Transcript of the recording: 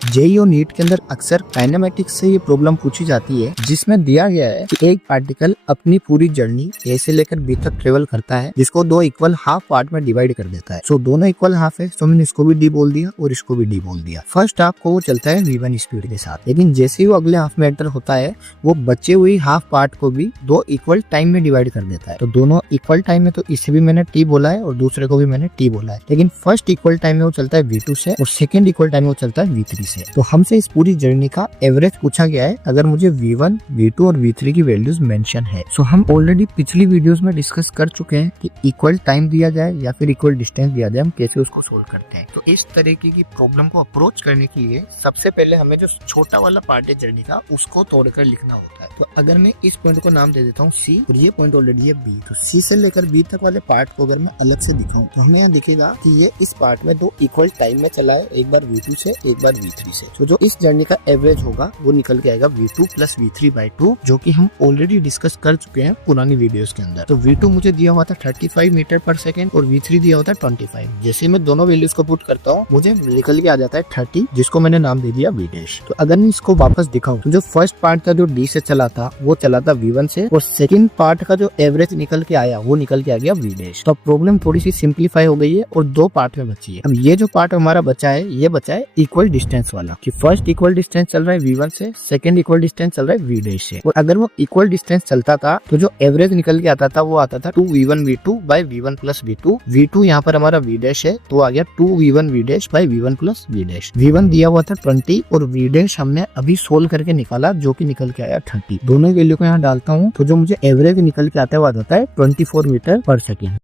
JEE और NEET के अंदर अक्सर काइनेमेटिक्स से ये प्रॉब्लम पूछी जाती है, जिसमें दिया गया है कि एक पार्टिकल अपनी पूरी जर्नी ए से लेकर बी तक ट्रेवल करता है, जिसको दो इक्वल हाफ पार्ट में डिवाइड कर देता है। सो दोनों इक्वल हाफ है, तो मैंने इसको भी डी बोल दिया और इसको भी डी बोल दिया। फर्स्ट हाफ को वो चलता है v1 स्पीड के साथ, लेकिन जैसे ही वो अगले हाफ में एंटर होता है, वो बचे हुई हाफ पार्ट को भी दो इक्वल टाइम में डिवाइड कर देता है। तो दोनों इक्वल टाइम में, तो इसे भी मैंने टी बोला है और दूसरे को भी मैंने टी बोला है। लेकिन फर्स्ट इक्वल टाइम में वो चलता है v2 से और सेकंड इक्वल टाइम में वो चलता है v3 से। तो हमसे इस पूरी जर्नी का एवरेज पूछा गया है, अगर मुझे v1, v2 और v3 की वैल्यूज मेंशन है। सो हम ऑलरेडी पिछली वीडियोस में डिस्कस कर चुके हैं कि इक्वल टाइम दिया जाए या फिर इक्वल डिस्टेंस दिया जाए, हम कैसे उसको सोल्व करते हैं। तो इस तरीके की प्रॉब्लम को अप्रोच करने के लिए सबसे पहले हमें जो छोटा वाला पार्ट है जर्नी का, उसको तोड़कर लिखना होता है। तो अगर मैं इस पॉइंट को नाम दे देता हूँ C और ये पॉइंट ऑलरेडी है B, तो C से लेकर B तक वाले पार्ट को अगर मैं अलग से दिखाऊं तो हमें यहाँ दिखेगा कि ये इस पार्ट में दो इक्वल टाइम में चला है, एक बार v2 से एक बार v3 से। तो जो इस जर्नी का एवरेज होगा वो निकल के आएगा v2 प्लस v3/2, जो कि हम ऑलरेडी डिस्कस कर चुके हैं पुरानी वीडियोस के अंदर। तो v2 मुझे दिया हुआ था 35 मीटर पर सेकेंड और v3 दिया हुआ था 25। जैसे मैं दोनों वैल्यूज को पुट करता हूँ, मुझे निकल के आ जाता है 30, जिसको मैंने नाम दे दिया v डैश। तो अगर मैं इसको वापस दिखाऊं तो जो फर्स्ट पार्ट था जो d से चला था वो चला था v1 से, और सेकंड पार्ट का जो एवरेज निकल के आया वो निकल के आ गया v डैश। तो प्रॉब्लम थोड़ी सी सिंप्लीफाई हो गई है और दो पार्ट में बची है। अब ये जो पार्ट हमारा बचा है, ये बचा है इक्वल डिस्टेंस वाला, कि फर्स्ट इक्वल डिस्टेंस चल रहा है v1 से, सेकंड इक्वल डिस्टेंस चल रहा है v डैश से। और अगर वो इक्वल डिस्टेंस चलता था तो जो एवरेज निकल के आता था वो आता था 2v1 v2 by v1 plus v2। v2 यहाँ पर हमारा v डैश है, तो आ गया 2v1 v dash by v1 plus v dash. v1 दिया हुआ था 20 और v डैश हमने अभी सोल्व करके निकाला, जो कि निकल के आया 30। दोनों वैल्यू को यहाँ डालता हूँ तो जो मुझे एवरेज निकल के आता है वो आता है 24 मीटर पर सेकेंड।